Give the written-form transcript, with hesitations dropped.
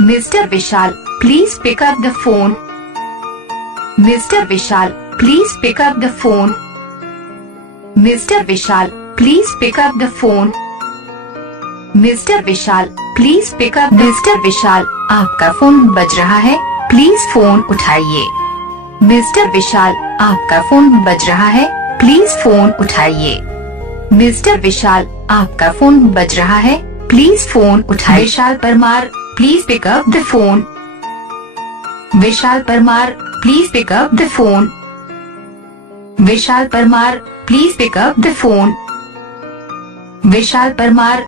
Mr. Vishal, please pick up the phone. Mr. Vishal, please pick up the phone. Mr. Vishal, please pick up the phone. Mr. Vishal, please pick up. Mr. Vishal, आपका phone बज रहा है, please phone उठाइए। Mr. Vishal, आपका phone बज रहा है, please phone उठाइए। Mr. Vishal, आपका फोन बज रहा है, प्लीज फोन उठाइए। Vishal Parmar, please pick up the phone. Vishal Parmar, please pick up the phone. Vishal Parmar, please pick up the phone. Vishal Parmar,